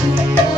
Thank you.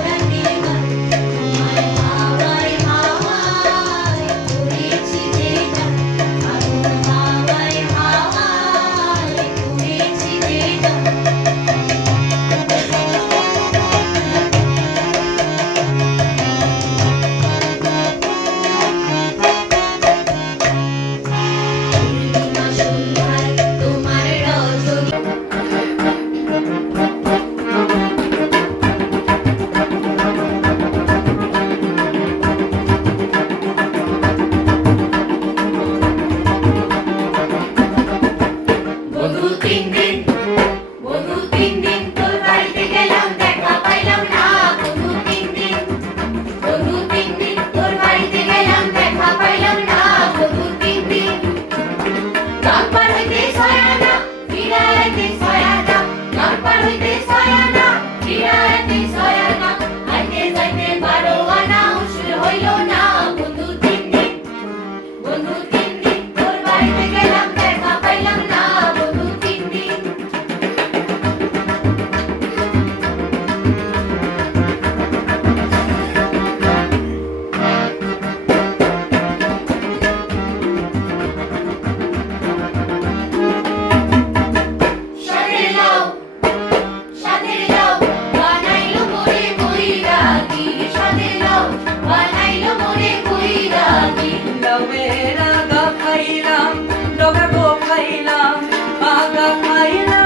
মেরা গা খাইলাম ডগা গো খাইলাম আগা খাইলাম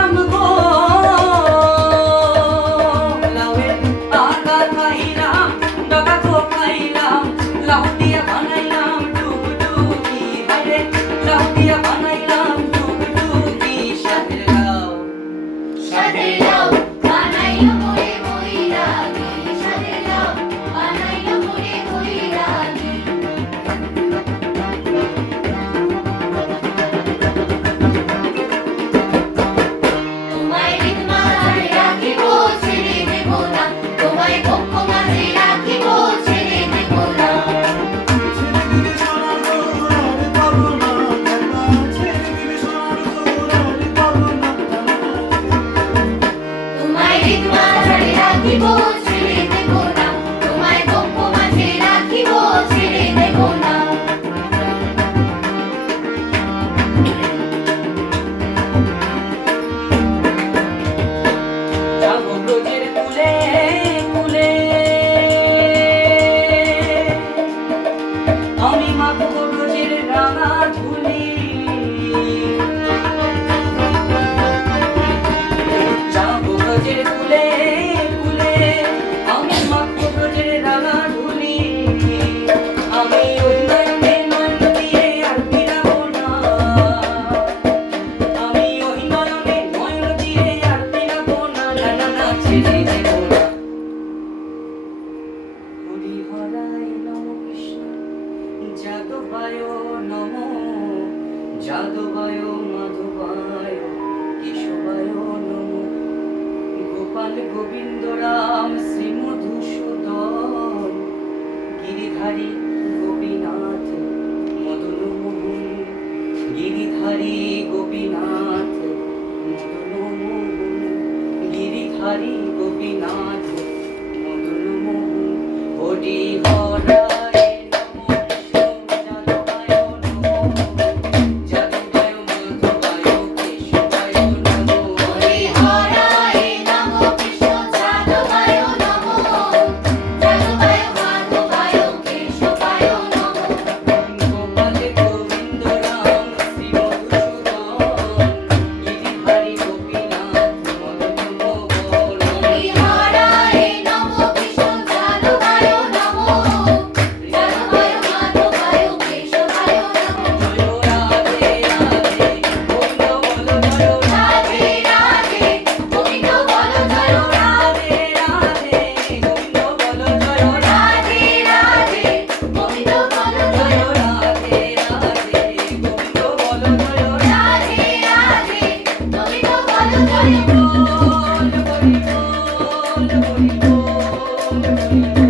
머리도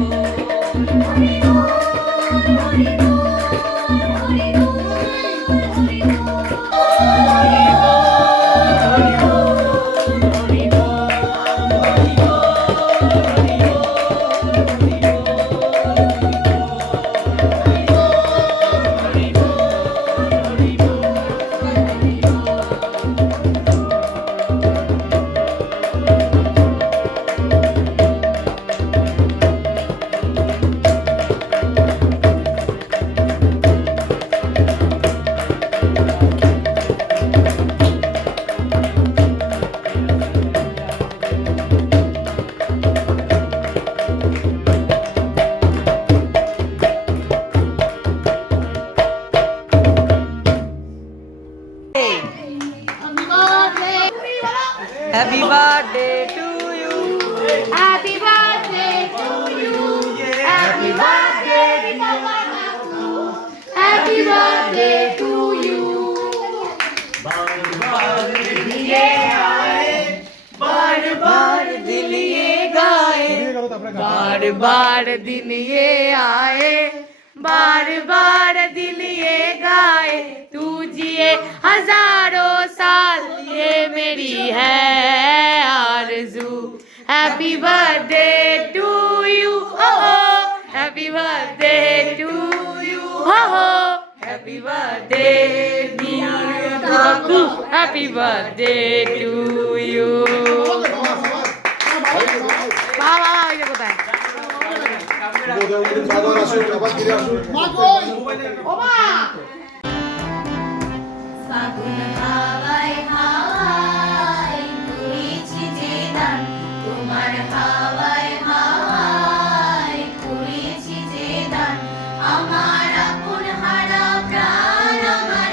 머리도 머리도 बार दिन ये आए बार बार दिल ये गाए। तू जिए हज़ारों साल ये मेरी है आरज़ू। हैप्पी बर्थडे टू यू हो हैप्पी बर्थडे टू यू हो happy birthday happy birthday to you वाह वाह বাবার আসুন আবার ফিরে আসুন মা কই ও মা সাগুন হাওয়ায় হাওয়ায় যে তোমার হাওয়ায় হাওয়ায় পুরিছি যে দান আমার আপন হারা প্রাণ আমার